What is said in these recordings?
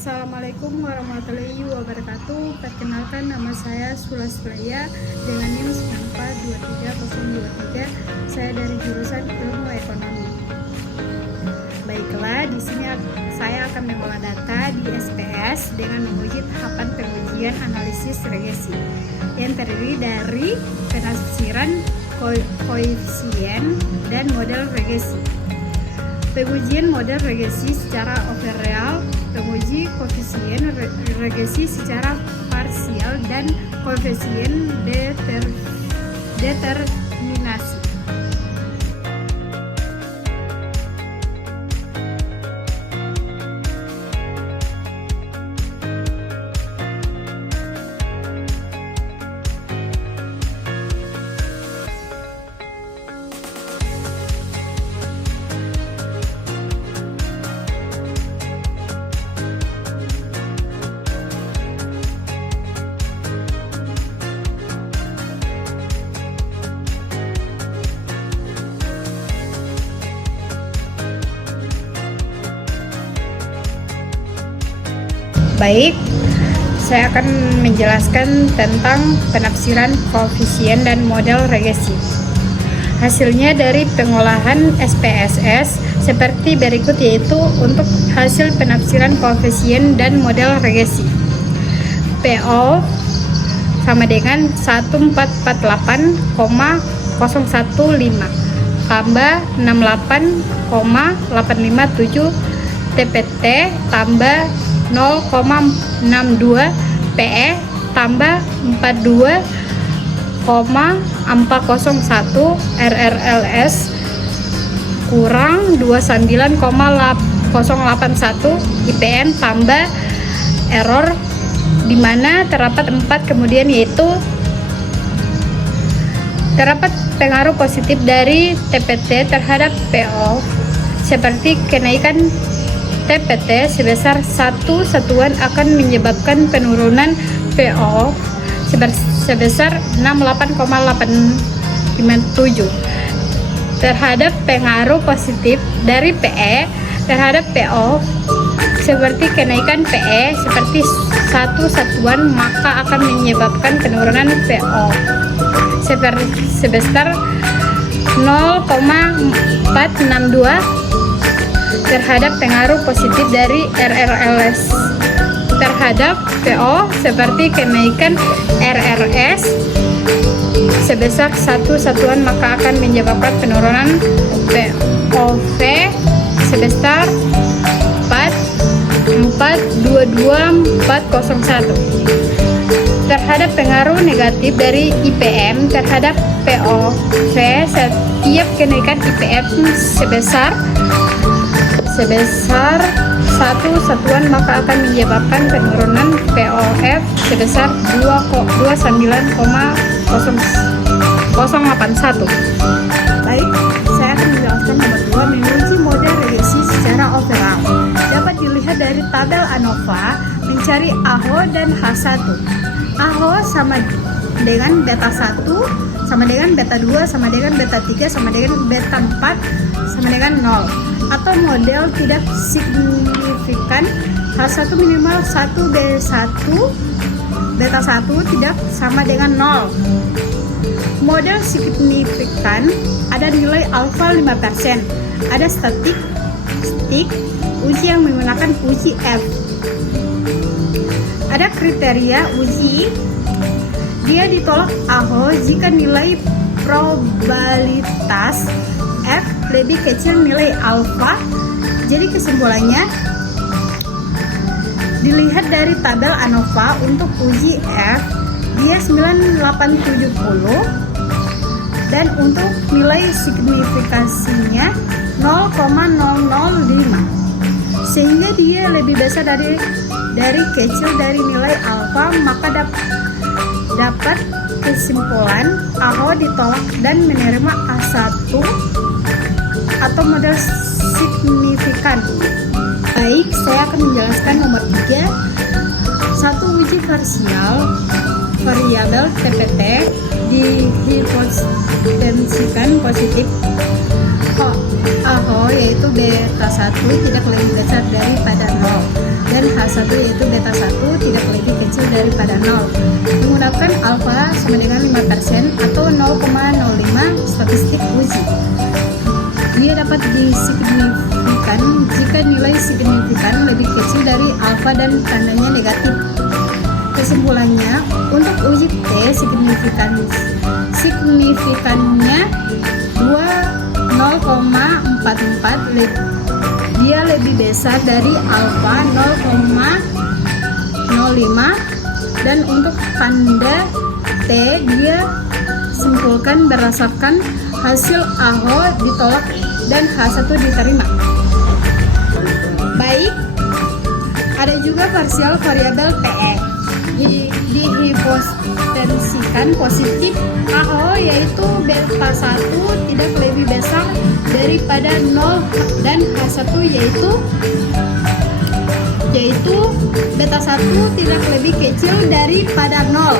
Assalamualaikum warahmatullahi wabarakatuh. Perkenalkan, nama saya Sulasplaya dengan NIM 942303. Saya dari jurusan Ilmu Ekonomi. Baiklah, di sini saya akan mengolah data di SPS dengan menguji tahapan pengujian analisis regresi yang terdiri dari penafsiran koefisien dan model regresi. Pengujian model regresi secara overall, penguji koefisien regresi secara parsial, dan koefisien determinasi. Baik, saya akan menjelaskan tentang penafsiran koefisien dan model regresi. Hasilnya dari pengolahan SPSS seperti berikut, yaitu untuk hasil penafsiran koefisien dan model regresi. PO sama dengan 1448,015 tambah 68,857 TPT tambah 0,62 PE tambah 42,401 RRLS kurang 29,081 IPN tambah error, di mana terdapat 4 kemudian, yaitu terdapat pengaruh positif dari TPT terhadap PO seperti kenaikan TPT sebesar 1 satuan akan menyebabkan penurunan PO sebesar 68,857 terhadap pengaruh positif dari PE terhadap PO seperti kenaikan PE seperti 1 satuan, maka akan menyebabkan penurunan PO sebesar 0,462 terhadap pengaruh positif dari RRLS terhadap PO seperti kenaikan RRS sebesar 1 satuan, maka akan menyebabkan penurunan POV sebesar 4,422,401 terhadap pengaruh negatif dari IPM terhadap POV. Setiap kenaikan IPM sebesar 1 satuan, maka akan menyebabkan penurunan POF sebesar 29,081. Baik, saya akan menjelaskan nomor 2, menguji model regresi secara overall. Dapat dilihat dari tabel ANOVA, mencari AHO dan H1. AHO sama dengan beta 1, sama dengan beta 2, sama dengan beta 3, sama dengan beta 4, sama dengan 0. Atau model tidak signifikan, H1 minimal 1 B1, beta 1 tidak sama dengan 0. Model signifikan ada nilai alfa 5%, ada statik, uji yang menggunakan uji F. Ada kriteria uji, dia ditolak AHO jika nilai probabilitas F lebih kecil nilai alfa. Jadi kesimpulannya, dilihat dari tabel ANOVA untuk uji F, dia 9870, dan untuk nilai signifikasinya 0,005, sehingga dia lebih besar dari kecil dari nilai alfa, maka dapat kesimpulan AHO ditolak dan menerima A1 atau model signifikan. Baik, saya akan menjelaskan nomor 3. 1. Uji parsial variabel TPT dihipotensikan positif AHO, yaitu beta 1 tidak lebih besar daripada 0, dan dan H1 yaitu beta 1 tidak lebih kecil daripada 0. Menggunakan alfa sama dengan 5% atau 0,05 statistik uji. Dia dapat disignifikan jika nilai signifikan lebih kecil dari alfa dan tandanya negatif. Kesimpulannya, untuk uji T signifikannya 0,44, dia lebih besar dari alfa 0,05, dan untuk tanda T dia simpulkan berdasarkan hasil AHO ditolak dan H1 diterima. Baik, ada juga parsial variabel PE. Dihipotensikan positif AHO yaitu beta 1 tidak lebih besar daripada 0 dan H1 yaitu beta 1 tidak lebih kecil daripada 0.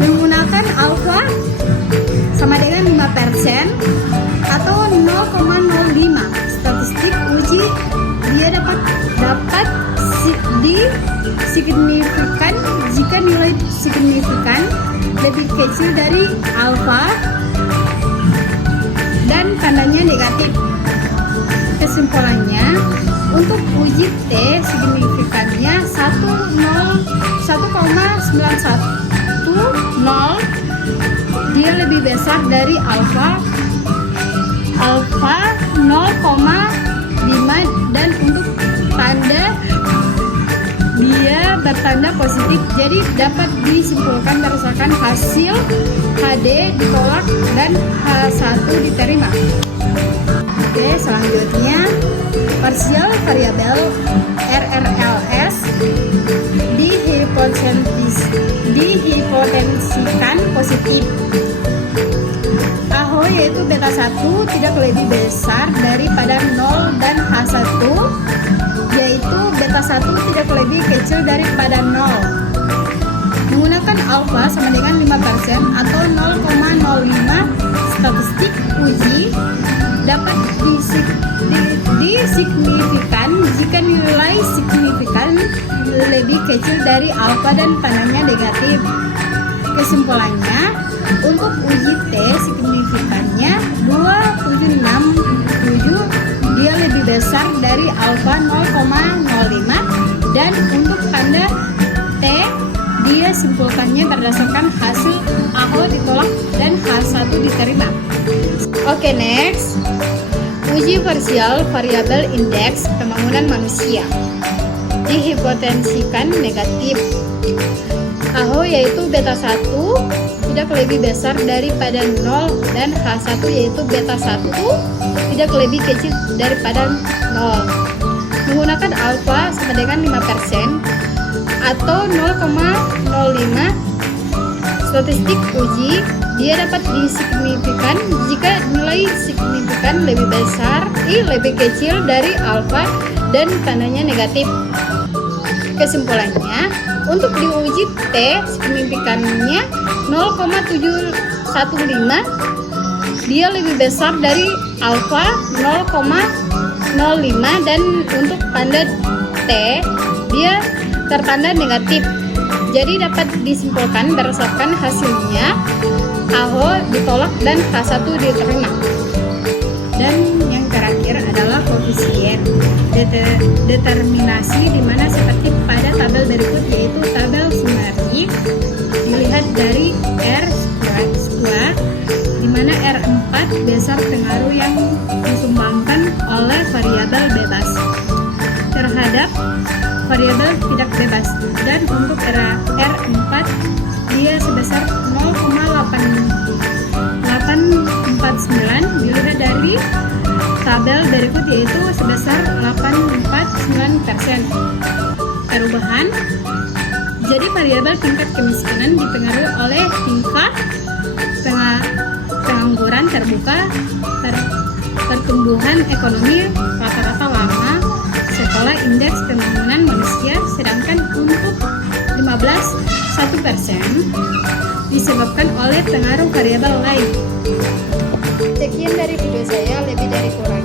Menggunakan alfa sama dengan 5% atau 0,05 statistik uji, dia dapat disignifikan jika nilai signifikan lebih kecil dari alfa dan tandanya negatif. Kesimpulannya, untuk uji T signifikannya 1,910, dia lebih besar dari alfa 0,5, dan untuk tanda dia bertanda positif, jadi dapat disimpulkan berdasarkan hasil HD ditolak dan H1 diterima. Oke, selanjutnya parsial variabel RRLS dihipotensikan positif. AHO yaitu beta 1 tidak lebih besar daripada 0 dan H1 yaitu beta 1 tidak lebih kecil daripada 0. Menggunakan alfa sama dengan 5% atau 0,05 statistik uji, dapat disignifikan jika nilai signifikan lebih kecil dari alfa dan tandanya negatif. Kesimpulannya, untuk uji T signifikannya 2,767, dia lebih besar dari alfa 0,05, dan untuk tanda T dia simpulkannya berdasarkan hasil AHO ditolak dan H1 diterima. Oke, next. Uji parsial variabel indeks pembangunan manusia. Dihipotensikan negatif. AHO yaitu beta 1 tidak lebih besar daripada 0 dan H1 yaitu beta 1 tidak lebih kecil daripada 0. Menggunakan alfa sama dengan 5% atau 0,05 statistik uji, dia dapat disignifikan jika nilai signifikan lebih kecil dari alfa dan tandanya negatif. Kesimpulannya, untuk diuji T signifikannya 0,715, dia lebih besar dari alfa 0,05, dan untuk tanda T dia tertanda negatif. Jadi dapat disimpulkan berdasarkan hasilnya AHO ditolak dan H1 diterima. Dan yang terakhir adalah koefisien determinasi, di mana seperti pada tabel berikut, yaitu tabel summary dilihat dari R square, di mana R4 besar pengaruh yang disumbangkan oleh variabel bebas terhadap variabel tidak bebas, dan untuk R4 dia sebesar 0,849 dilihat dari tabel berikut, yaitu sebesar 849%. Perubahan, jadi variabel tingkat kemiskinan dipengaruhi oleh tingkat pengangguran terbuka, pertumbuhan ekonomi rata-rata lama sekolah, indeks pembangunan manusia, sedangkan untuk 1% disebabkan oleh pengaruh variabel lain. Sekian dari video saya, lebih dari kurang